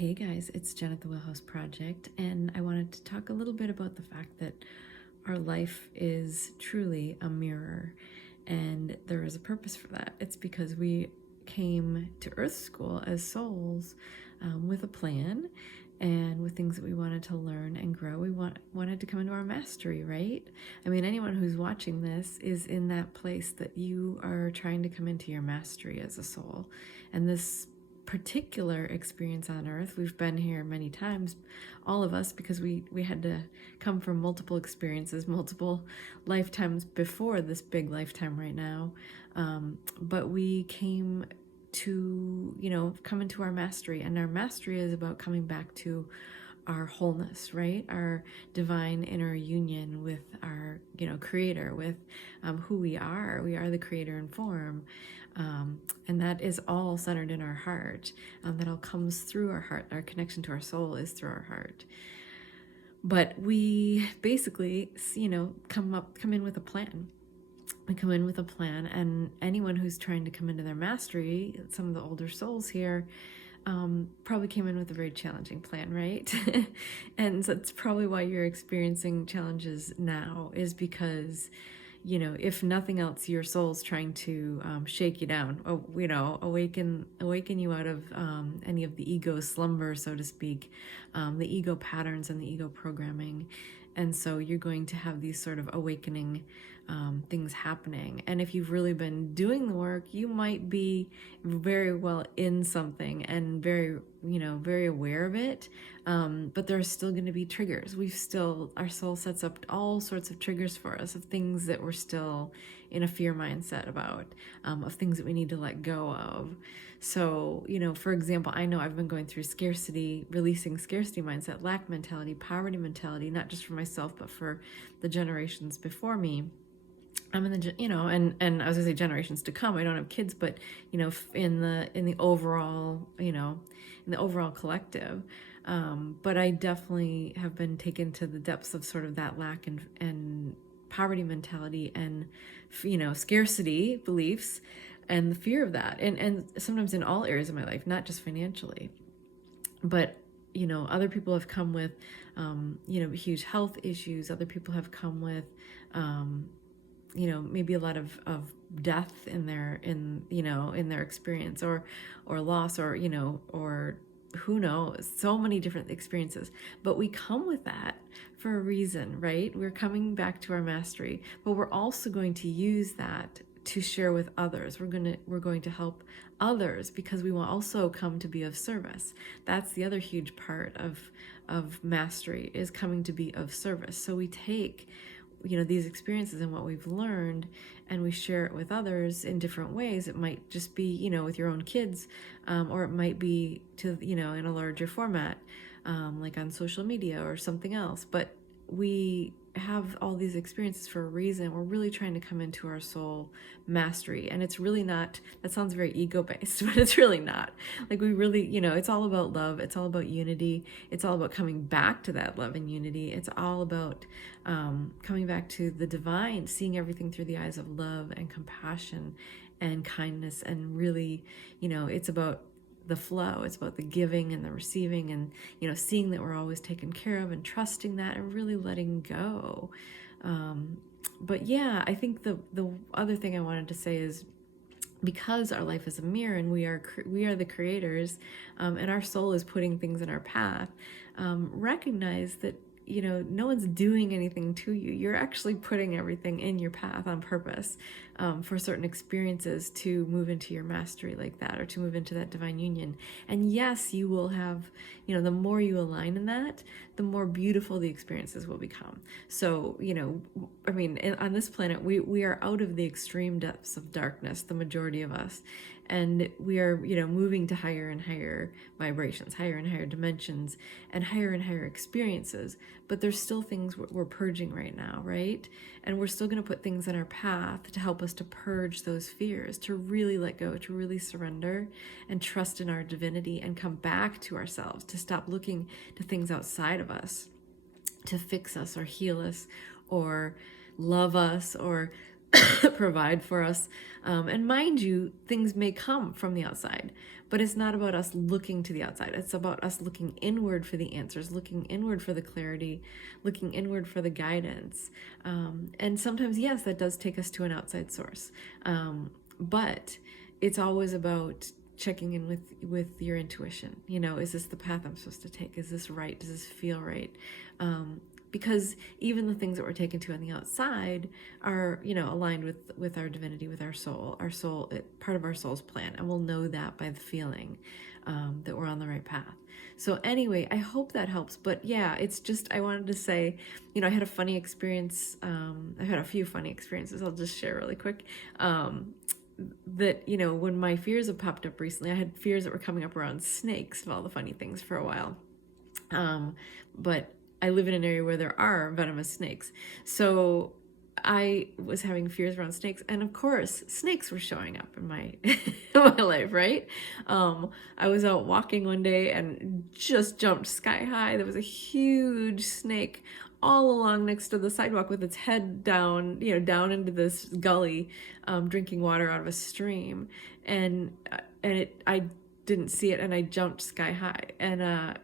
Hey guys, it's Jen at the Wheelhouse Project, and I wanted to talk a little bit about the fact that our life is truly a mirror, and there is a purpose for that. It's because we came to Earth School as souls with a plan and with things that we wanted to learn and grow. We wanted to come into our mastery, right? I mean, anyone who's watching this is in that place that you are trying to come into your mastery as a soul. And this particular experience on earth, we've been here many times, all of us, because we had to come from multiple experiences, multiple lifetimes before this big lifetime right now, but we came to come into our mastery, and our mastery is about coming back to our wholeness, right? Our divine inner union with our creator, with who we are. We are the creator in form, and that is all centered in our heart. That all comes through our heart. Our connection to our soul is through our heart. But we basically come in with a plan. We come in with a plan, and anyone who's trying to come into their mastery, some of the older souls here, probably came in with a very challenging plan, right? And so it's probably why you're experiencing challenges now, is because if nothing else, your soul's trying to shake you down, awaken you out of any of the ego slumber, so to speak, the ego patterns and the ego programming. And so you're going to have these sort of awakening things happening. And if you've really been doing the work, you might be very well in something and very aware of it. But there are still going to be triggers. Our soul sets up all sorts of triggers for us of things that we're still in a fear mindset about, of things that we need to let go of. So, for example, I know I've been going through releasing scarcity mindset, lack mentality, poverty mentality, not just for myself, but for the generations before me. I'm in the, and I was gonna say generations to come. I don't have kids, but in the overall, in the overall collective. But I definitely have been taken to the depths of sort of that lack and poverty mentality and scarcity beliefs and the fear of that, and sometimes in all areas of my life, not just financially. But other people have come with huge health issues. Other people have come with maybe a lot of death in their experience, or loss, or who knows, so many different experiences. But we come with that for a reason, right? We're coming back to our mastery, but we're also going to use that to share with others. We're going to help others because we will also come to be of service. That's the other huge part of mastery, is coming to be of service. So we take these experiences and what we've learned, and we share it with others in different ways. It might just be with your own kids, or it might be in a larger format, like on social media or something else. But we have all these experiences for a reason. We're really trying to come into our soul mastery, and it's really not, that sounds very ego based, but it's really not. Like, we really, it's all about love. It's all about unity. It's all about coming back to that love and unity. It's all about coming back to the divine, seeing everything through the eyes of love and compassion and kindness. And really, it's about the flow. It's about the giving and the receiving, and seeing that we're always taken care of, and trusting that, and really letting go. But yeah, I think the other thing I wanted to say is, because our life is a mirror, and we are the creators, and our soul is putting things in our path, recognize that no one's doing anything to you. You're actually putting everything in your path on purpose, for certain experiences, to move into your mastery like that, or to move into that divine union. And yes, you will have, the more you align in that, the more beautiful the experiences will become. So, I mean, on this planet, we are out of the extreme depths of darkness, the majority of us. And we are, moving to higher and higher vibrations, higher and higher dimensions, and higher experiences. But there's still things we're purging right now, right? And we're still going to put things in our path to help us to purge those fears, to really let go, to really surrender and trust in our divinity, and come back to ourselves, to stop looking to things outside of us to fix us or heal us or love us, or provide for us. And mind you, things may come from the outside, but it's not about us looking to the outside. It's about us looking inward for the answers, looking inward for the clarity, looking inward for the guidance. And sometimes, yes, that does take us to an outside source. But it's always about checking in with your intuition. Is this the path I'm supposed to take? Is this right? Does this feel right? Because even the things that we're taken to on the outside are, aligned with our divinity, with our soul. Our soul, part of our soul's plan, and we'll know that by the feeling that we're on the right path. So anyway, I hope that helps. But yeah, it's just, I wanted to say, I had a funny experience. I had a few funny experiences. I'll just share really quick. That, when my fears have popped up recently, I had fears that were coming up around snakes, of all the funny things, for a while. But I live in an area where there are venomous snakes. So I was having fears around snakes. And of course, snakes were showing up in my, in my life, right? I was out walking one day and just jumped sky high. There was a huge snake all along next to the sidewalk with its head down, down into this gully, drinking water out of a stream. And I didn't see it, and I jumped sky high and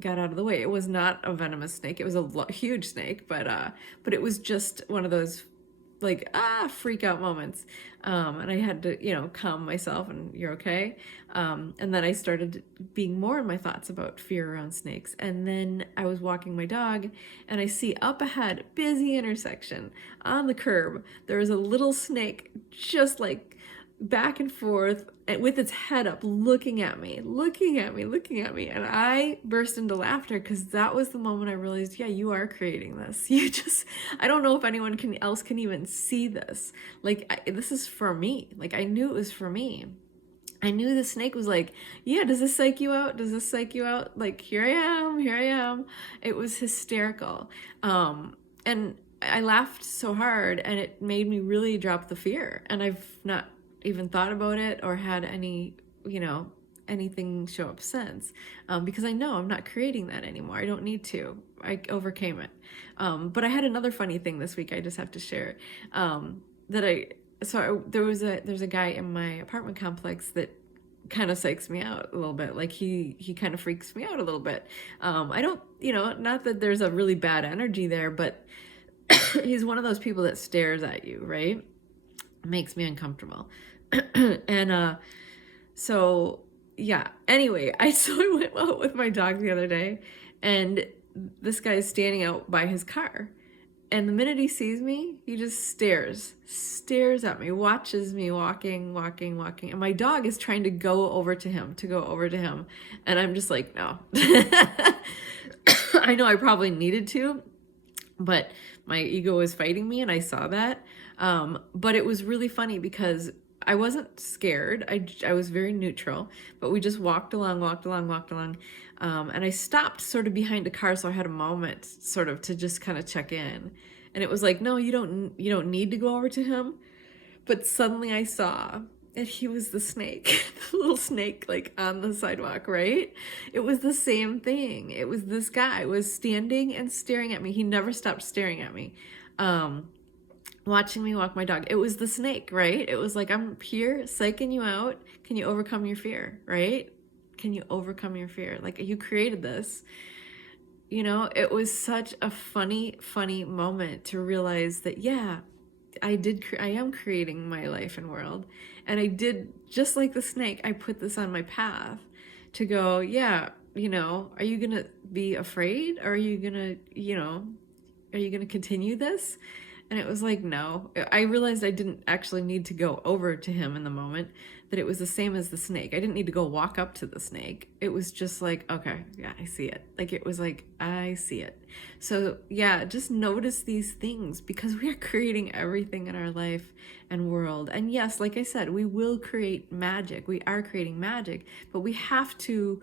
got out of the way. It was not a venomous snake. It was a huge snake, but it was just one of those freak out moments. And I had to, calm myself and you're okay. And then I started being more in my thoughts about fear around snakes. And then I was walking my dog and I see up ahead, busy intersection on the curb, there was a little snake just back and forth with its head up, looking at me. And I burst into laughter because that was the moment I realized, yeah, you are creating this. I don't know if anyone else can even see this. This is for me. I knew it was for me. I knew the snake was yeah, does this psych you out? Here I am. It was hysterical. And I laughed so hard, and it made me really drop the fear. And I've not even thought about it or had any, anything show up since, because I know I'm not creating that anymore. I don't need to. I overcame it. But I had another funny thing this week I just have to share. There's a guy in my apartment complex that kind of psychs me out a little bit. He kind of freaks me out a little bit. I don't, not that there's a really bad energy there, but he's one of those people that stares at you, right? Makes me uncomfortable. And so yeah, anyway, I went out with my dog the other day, and this guy is standing out by his car, and the minute he sees me, he just stares at me, watches me walking, and my dog is trying to go over to him, and I'm just like, no. I know I probably needed to, but my ego was fighting me, and I saw that. But it was really funny because I wasn't scared. I was very neutral, but we just walked along. And I stopped sort of behind a car. So I had a moment sort of to just kind of check in. And it was like, no, you don't need to go over to him. But suddenly I saw, and he was the snake, the little snake, on the sidewalk, right? It was the same thing. It was this guy was standing and staring at me. He never stopped staring at me. Watching me walk my dog. It was the snake, right? It was I'm here psyching you out. Can you overcome your fear, right? Can you overcome your fear? You created this. It was such a funny moment to realize that, yeah, I am creating my life and world. And I did, just like the snake, I put this on my path to go, yeah, are you going to be afraid? Or are you going to continue this? And it was no. I realized I didn't actually need to go over to him in the moment, that it was the same as the snake. I didn't need to go walk up to the snake. It was just okay, yeah, I see it. It was I see it. So yeah, just notice these things, because we are creating everything in our life and world. And yes, like I said, we will create magic. We are creating magic, but we have to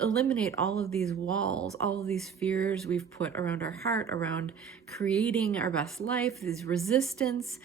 eliminate all of these walls, all of these fears we've put around our heart, around creating our best life, these resistance.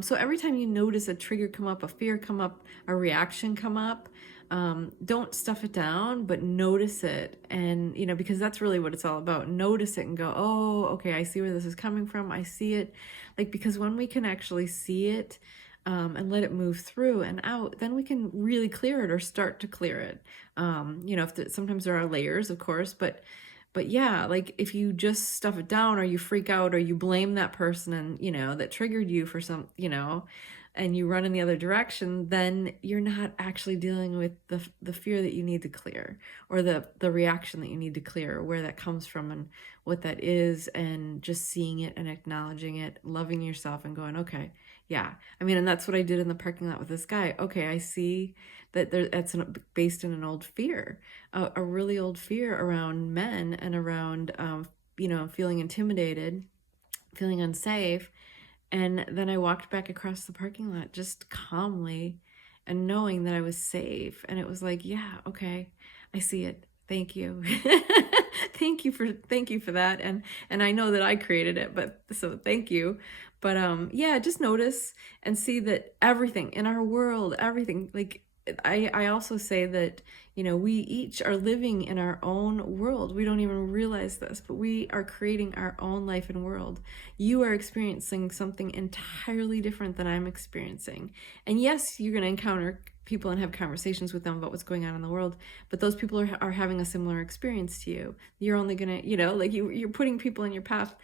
So every time you notice a trigger come up, a fear come up, a reaction come up, don't stuff it down, but notice it. And, you know, because that's really what it's all about. Notice it and go, oh, okay, I see where this is coming from. I see it. Like, because when we can actually see it, and let it move through and out, then we can really clear it or start to clear it. You know, sometimes there are layers, of course, but yeah, like if you just stuff it down or you freak out or you blame that person and, you know, that triggered you for some, you know, and you run in the other direction, then you're not actually dealing with the fear that you need to clear, or the reaction that you need to clear, where that comes from and what that is, and just seeing it and acknowledging it, loving yourself and going, okay, yeah. I mean, and that's what I did in the parking lot with this guy. Okay, I see that that's based in an old fear, a really old fear around men and around, you know, feeling intimidated, feeling unsafe. And then I walked back across the parking lot just calmly and knowing that I was safe. And it was like, yeah, okay, I see it. Thank you. Thank you for that. And I know that I created it, but so thank you. But yeah, just notice and see that everything in our world, everything, like I also say that, you know, we each are living in our own world. We don't even realize this, but we are creating our own life and world. You are experiencing something entirely different than I'm experiencing. And yes, you're going to encounter people and have conversations with them about what's going on in the world, but those people are having a similar experience to you. You're only going to, you know, like you're putting people in your path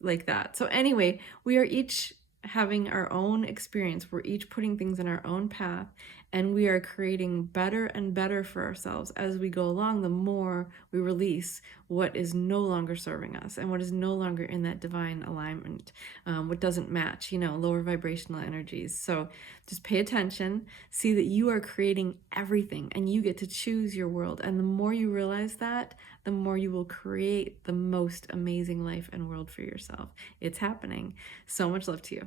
like that. So anyway, we are each having our own experience. We're each putting things in our own path, and we are creating better and better for ourselves as we go along. The more we release what is no longer serving us and what is no longer in that divine alignment, what doesn't match, you know, lower vibrational energies. So just pay attention, see that you are creating everything and you get to choose your world. And the more you realize that, the more you will create the most amazing life and world for yourself. It's happening. So much love to you.